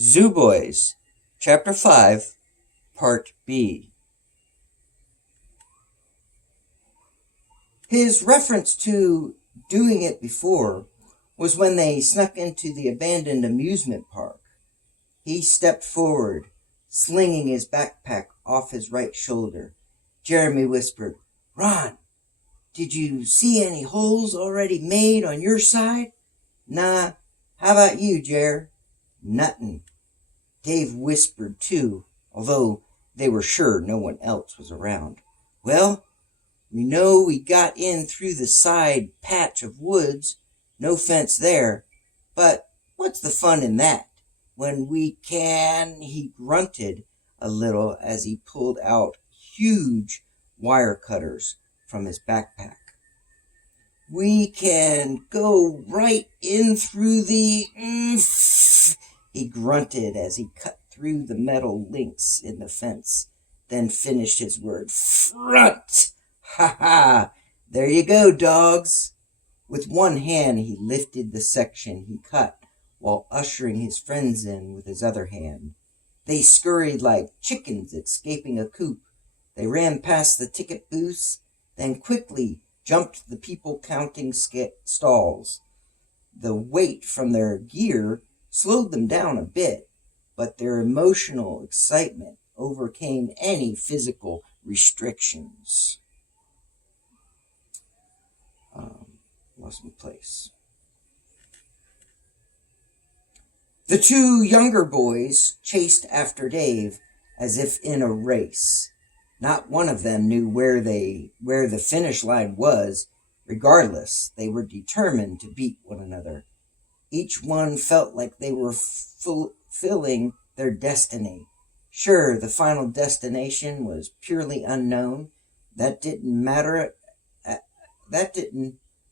Zoo Boys, Chapter 5, Part B. His reference to doing it before was when they snuck into the abandoned amusement park. He stepped forward, slinging his backpack off his right shoulder. Jeremy whispered, "Ron, did you see any holes already made on your side?" "Nah. How about you, Jer?" "Nothin'." Dave whispered too, although they were sure no one else was around. "Well, we know we got in through the side patch of woods. No fence there. But what's the fun in that? When we can—" He grunted a little as he pulled out huge wire cutters from his backpack. "We can go right in through the—" He grunted as he cut through the metal links in the fence, then finished his word. "Front! Ha ha! There you go, dogs!" With one hand he lifted the section he cut while ushering his friends in with his other hand. They scurried like chickens escaping a coop. They ran past the ticket booths, then quickly jumped the people-counting stalls. The weight from their gear slowed them down a bit, but their emotional excitement overcame any physical restrictions. Lost my place. The two younger boys chased after Dave as if in a race. Not one of them knew where the finish line was. Regardless, they were determined to beat one another. Each one felt like they were fulfilling their destiny. Sure, the final destination was purely unknown. That didn't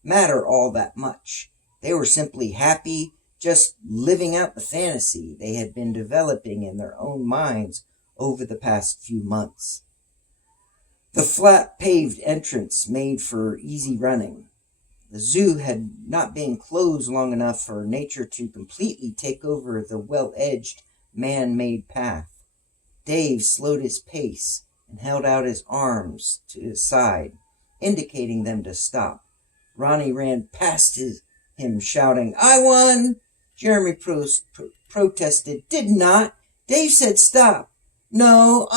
matter all that much. They were simply happy, just living out the fantasy they had been developing in their own minds over the past few months. The flat paved entrance made for easy running. The zoo had not been closed long enough for nature to completely take over the well-edged, man-made path. Dave slowed his pace and held out his arms to his side, indicating them to stop. Ronnie ran past him, shouting, "I won!" Jeremy protested, "Did not. Dave said stop." "No,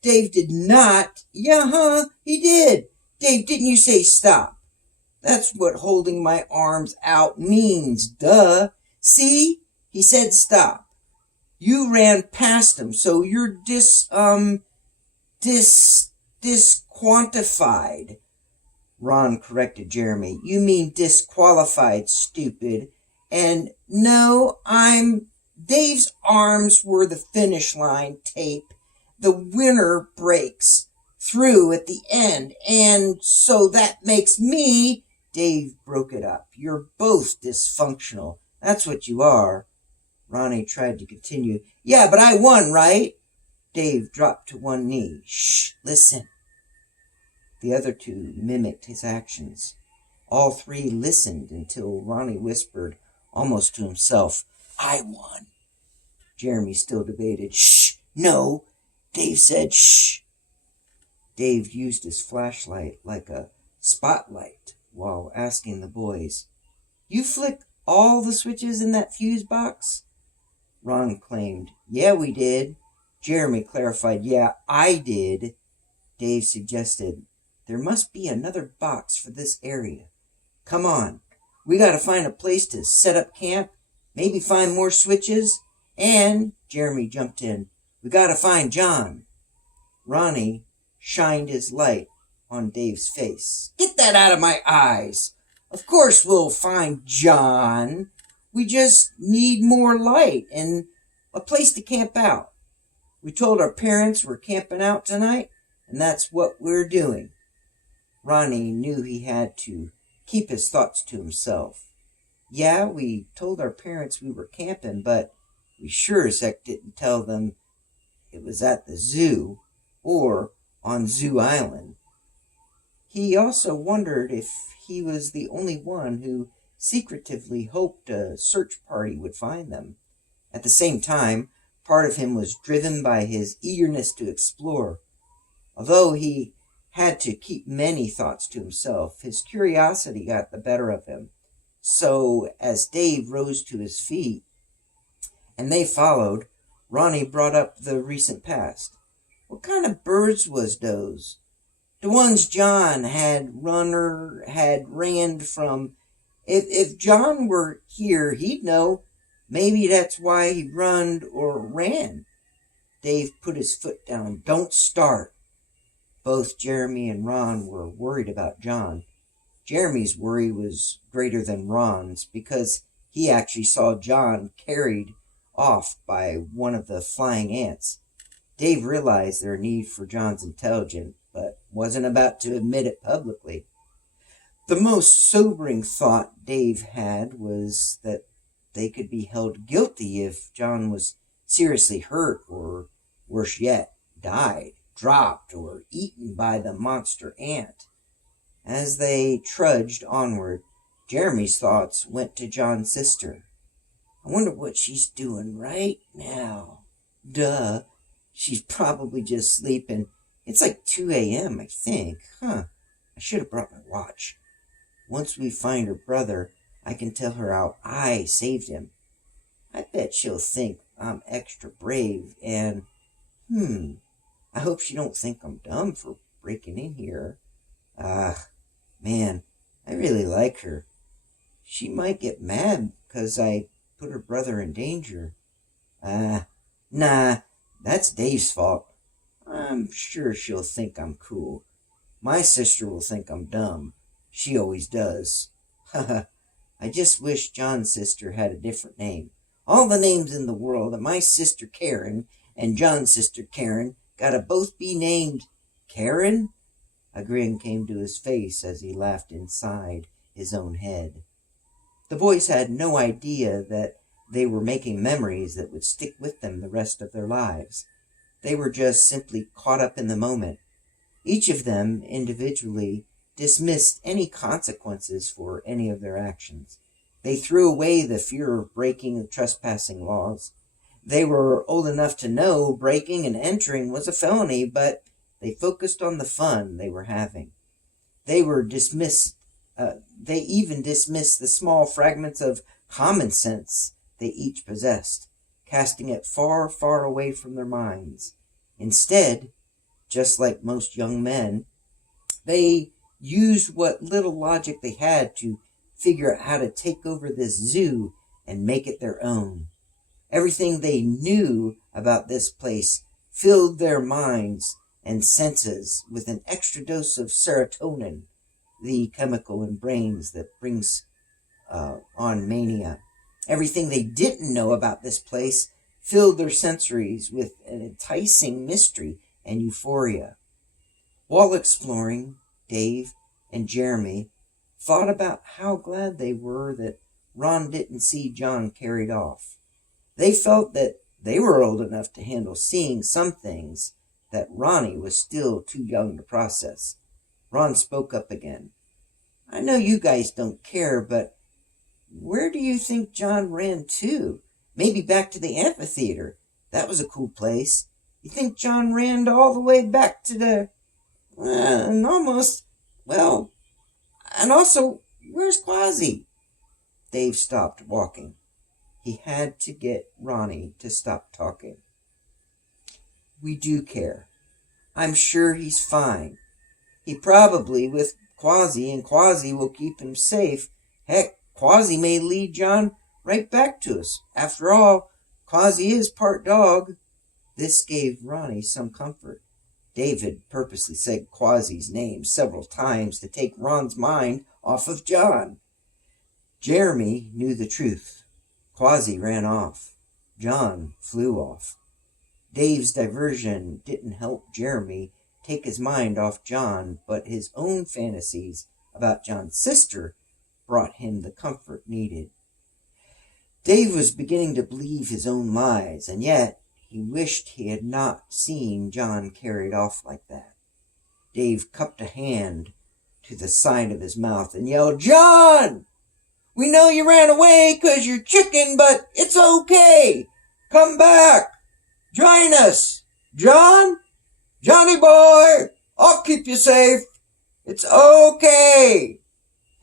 Dave did not." "Yeah, he did. Dave, didn't you say stop?" "That's what holding my arms out means, duh. See? He said stop. You ran past him, so you're disquantified." Ron corrected Jeremy. "You mean disqualified, stupid. And no, Dave's arms were the finish line tape. The winner breaks through at the end, and so that makes me—" Dave broke it up. "You're both dysfunctional. That's what you are." Ronnie tried to continue. "Yeah, but I won, right?" Dave dropped to one knee. "Shh, listen." The other two mimicked his actions. All three listened until Ronnie whispered, almost to himself, "I won." Jeremy still debated. "Shh, no." Dave said, "Shh." Dave used his flashlight like a spotlight while asking the boys, "You flick all the switches in that fuse box?" Ron claimed, "Yeah, we did." Jeremy clarified, "Yeah, I did." Dave suggested, "There must be another box for this area. Come on, we gotta find a place to set up camp, maybe find more switches, and," Jeremy jumped in, "we gotta find John." Ronnie shined his light on Dave's face. "Get that out of my eyes. Of course we'll find John. We just need more light and a place to camp out. We told our parents we're camping out tonight, and that's what we're doing." Ronnie knew he had to keep his thoughts to himself. "Yeah, we told our parents we were camping, but we sure as heck didn't tell them it was at the zoo or on Zoo Island." He also wondered if he was the only one who secretively hoped a search party would find them. At the same time, part of him was driven by his eagerness to explore. Although he had to keep many thoughts to himself, his curiosity got the better of him. So, as Dave rose to his feet, and they followed, Ronnie brought up the recent past. What kind of birds was those? The ones John had ran from. If John were here, he'd know. Maybe that's why he run or ran. Dave put his foot down. Don't start. Both Jeremy and Ron were worried about John. Jeremy's worry was greater than Ron's because he actually saw John carried off by one of the flying ants. Dave realized their need for John's intelligence, but wasn't about to admit it publicly. The most sobering thought Dave had was that they could be held guilty if John was seriously hurt or, worse yet, died, dropped, or eaten by the monster ant. As they trudged onward, Jeremy's thoughts went to John's sister. I wonder what she's doing right now. Duh, she's probably just sleeping. It's like 2 a.m., I think. I should have brought my watch. Once we find her brother, I can tell her how I saved him. I bet she'll think I'm extra brave and, I hope she don't think I'm dumb for breaking in here. Man, I really like her. She might get mad because I put her brother in danger. Nah, that's Dave's fault. I'm sure she'll think I'm cool. My sister will think I'm dumb. She always does. I just wish John's sister had a different name. All the names in the world of my sister Karen and John's sister Karen gotta both be named Karen? A grin came to his face as he laughed inside his own head. The boys had no idea that they were making memories that would stick with them the rest of their lives. They were just simply caught up in the moment. Each of them individually dismissed any consequences for any of their actions. They threw away the fear of breaking the trespassing laws. They were old enough to know breaking and entering was a felony, but they focused on the fun they were having. They even dismissed the small fragments of common sense they each possessed, casting it far, far away from their minds. Instead, just like most young men, they used what little logic they had to figure out how to take over this zoo and make it their own. Everything they knew about this place filled their minds and senses with an extra dose of serotonin, the chemical in brains that brings on mania. Everything they didn't know about this place filled their sensories with an enticing mystery and euphoria. While exploring, Dave and Jeremy thought about how glad they were that Ron didn't see John carried off. They felt that they were old enough to handle seeing some things that Ronnie was still too young to process. Ron spoke up again. I know you guys don't care, but where do you think John ran to? Maybe back to the amphitheater. That was a cool place. You think John ran all the way back to the... and almost... Well, and also, where's Quasi? Dave stopped walking. He had to get Ronnie to stop talking. We do care. I'm sure he's fine. He probably with Quasi, and Quasi will keep him safe. Heck, Quasi may lead John right back to us. After all, Quasi is part dog. This gave Ronnie some comfort. David purposely said Quasi's name several times to take Ron's mind off of John. Jeremy knew the truth. Quasi ran off. John flew off. Dave's diversion didn't help Jeremy take his mind off John, but his own fantasies about John's sister brought him the comfort needed. Dave was beginning to believe his own lies, and yet he wished he had not seen John carried off like that. Dave cupped a hand to the side of his mouth and yelled, John! We know you ran away 'cause you're chicken, but it's okay. Come back! Join us! John? Johnny boy! I'll keep you safe! It's okay!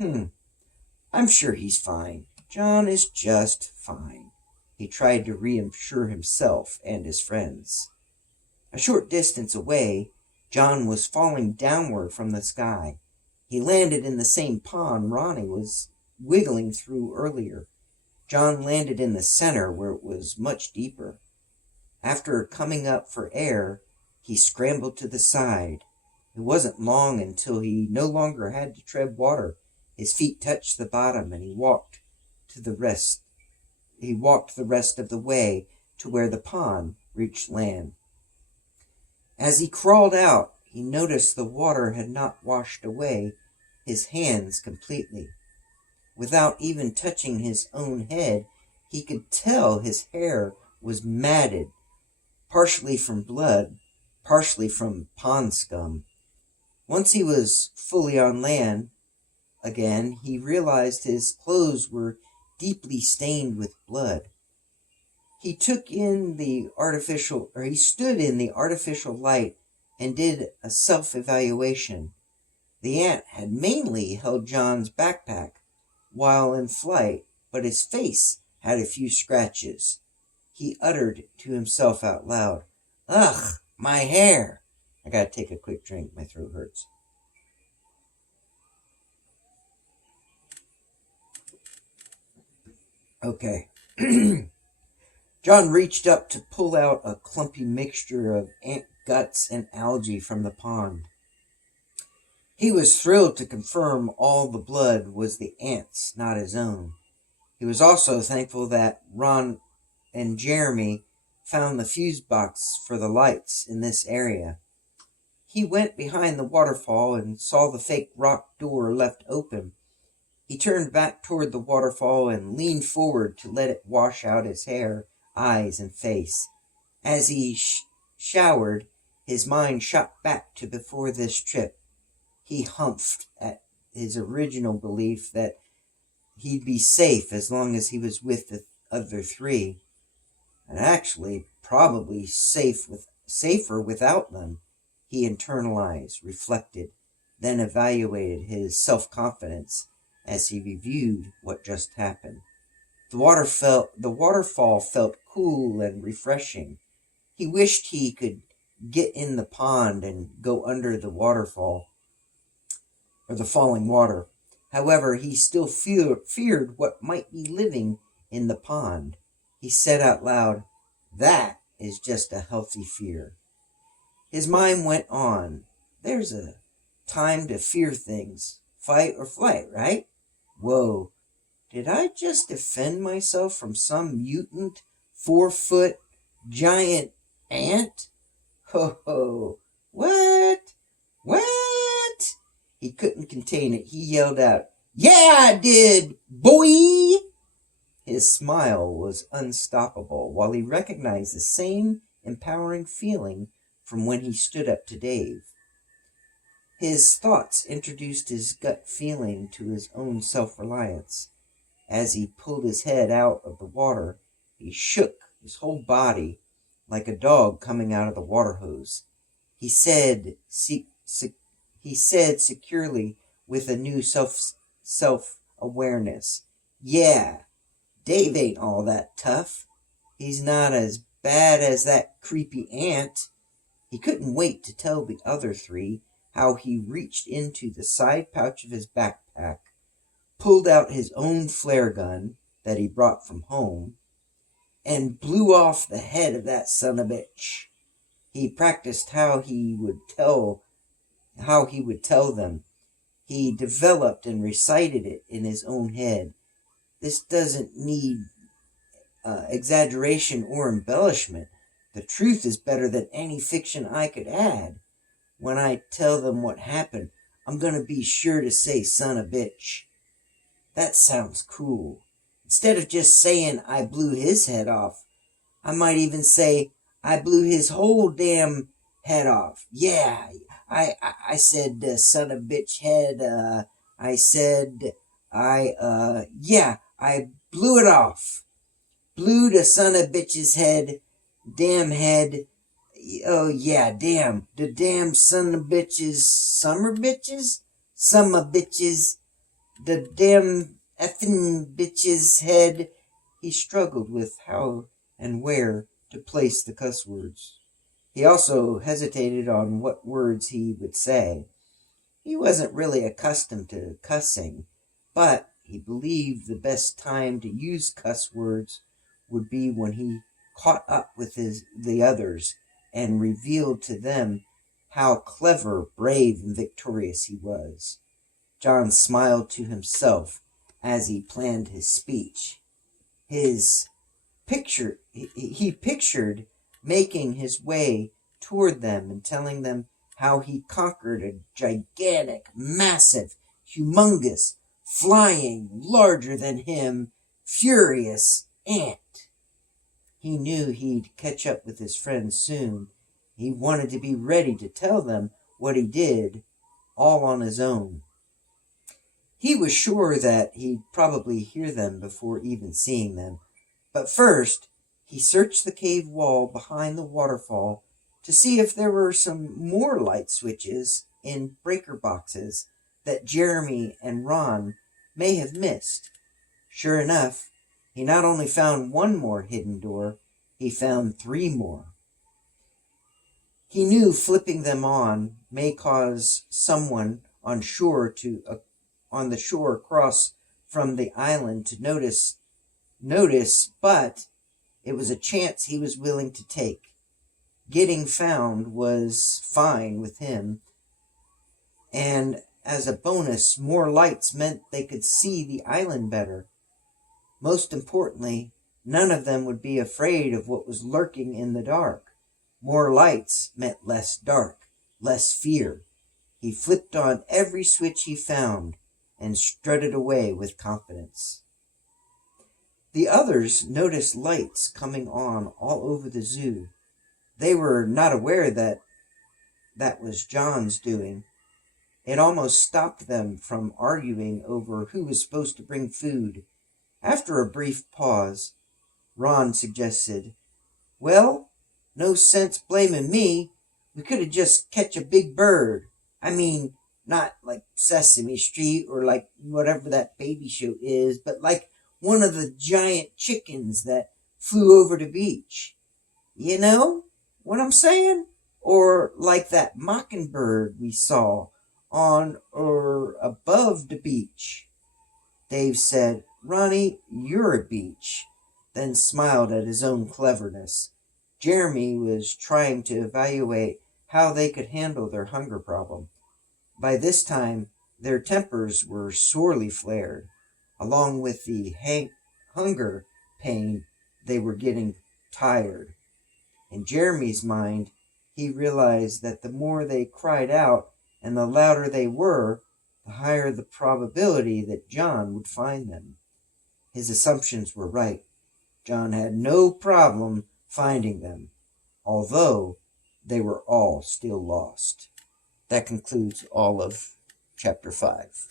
I'm sure he's fine. John is just fine. He tried to reassure himself and his friends. A short distance away, John was falling downward from the sky. He landed in the same pond Ronnie was wiggling through earlier. John landed in the center where it was much deeper. After coming up for air, he scrambled to the side. It wasn't long until he no longer had to tread water. His feet touched the bottom, and he walked the rest of the way to where the pond reached land. As he crawled out, he noticed the water had not washed away his hands completely. Without even touching his own head, he could tell his hair was matted, partially from blood, partially from pond scum. Once he was fully on land again, he realized his clothes were deeply stained with blood. He stood in the artificial light and did a self-evaluation. The ant had mainly held John's backpack while in flight, but his face had a few scratches. He uttered to himself out loud, "Ugh, my hair!" I gotta take a quick drink, my throat hurts. Okay. John reached up to pull out a clumpy mixture of ant guts and algae from the pond. He was thrilled to confirm all the blood was the ant's, not his own. He was also thankful that Ron and Jeremy found the fuse box for the lights in this area. He went behind the waterfall and saw the fake rock door left open. He turned back toward the waterfall and leaned forward to let it wash out his hair, eyes, and face. As he showered, his mind shot back to before this trip. He humphed at his original belief that he'd be safe as long as he was with the other three, and actually probably safer without them. He internalized, reflected, then evaluated his self-confidence as he reviewed what just happened. The waterfall felt cool and refreshing. He wished he could get in the pond and go under the waterfall, or the falling water. However, he still feared what might be living in the pond. He said out loud, "That is just a healthy fear." His mind went on. There's a time to fear things. Fight or flight, right? Whoa. Did I just defend myself from some mutant 4-foot giant ant? Ho ho. What? What? He couldn't contain it. He yelled out, "Yeah, I did, boy!" His smile was unstoppable, while he recognized the same empowering feeling from when he stood up to Dave. His thoughts introduced his gut feeling to his own self-reliance. As he pulled his head out of the water, he shook his whole body like a dog coming out of the water hose. He said securely with a new self-awareness, "Yeah, Dave ain't all that tough. He's not as bad as that creepy ant." He couldn't wait to tell the other three how he reached into the side pouch of his backpack, pulled out his own flare gun that he brought from home, and blew off the head of that son of a bitch. He practiced how he would tell them. He developed and recited it in his own head. This doesn't need exaggeration or embellishment. The truth is better than any fiction I could add. When I tell them what happened, I'm going to be sure to say son of a bitch. That sounds cool. Instead of just saying I blew his head off, I might even say I blew his whole damn head off. Yeah, I said son of a bitch head. I blew it off. blew the son of bitch's head, damn head. Oh yeah, damn, the damn son of bitches, summer bitches, the damn effing bitch's head. He struggled with how and where to place the cuss words. He also hesitated on what words he would say. He wasn't really accustomed to cussing, but he believed the best time to use cuss words would be when he caught up with the others and revealed to them how clever, brave, and victorious he was. John smiled to himself as he planned his speech. He pictured making his way toward them and telling them how he conquered a gigantic, massive, humongous, flying, larger than him, furious ant. He knew he'd catch up with his friends soon. He wanted to be ready to tell them what he did, all on his own. He was sure that he'd probably hear them before even seeing them. But first, he searched the cave wall behind the waterfall to see if there were some more light switches in breaker boxes that Jeremy and Ron may have missed. Sure enough, he not only found one more hidden door, he found 3 more. He knew flipping them on may cause someone on the shore across from the island to notice, but it was a chance he was willing to take. Getting found was fine with him, and as a bonus, more lights meant they could see the island better. Most importantly, none of them would be afraid of what was lurking in the dark. More lights meant less dark, less fear. He flipped on every switch he found and strutted away with confidence. The others noticed lights coming on all over the zoo. They were not aware that was John's doing. It almost stopped them from arguing over who was supposed to bring food. After a brief pause, Ron suggested, "Well, no sense blaming me. We could have just catch a big bird. I mean, not like Sesame Street or like whatever that baby show is, but like one of the giant chickens that flew over the beach. You know what I'm saying? Or like that mockingbird we saw on or above the beach." Dave said, "Ronnie, you're a beach," then smiled at his own cleverness. Jeremy was trying to evaluate how they could handle their hunger problem. By this time, their tempers were sorely flared. Along with the hunger pain, they were getting tired. In Jeremy's mind, he realized that the more they cried out and the louder they were, the higher the probability that John would find them. His assumptions were right. John had no problem finding them, although they were all still lost. That concludes all of Chapter 5.